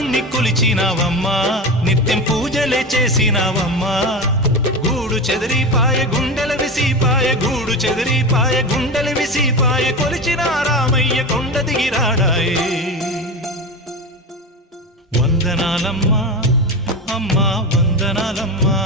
రాముణ్ణి కొలిచినావమ్మా నిత్యం పూజలే చేసినావమ్మా గూడు చెదిరిపాయ గుండెల విసిపాయ గూడు చెదిరిపాయ గుండెల విసిపాయ కొలిచిన రామయ్య కొండ దిగిరాడాయే వందనాలమ్మా అమ్మా వందనాలమ్మా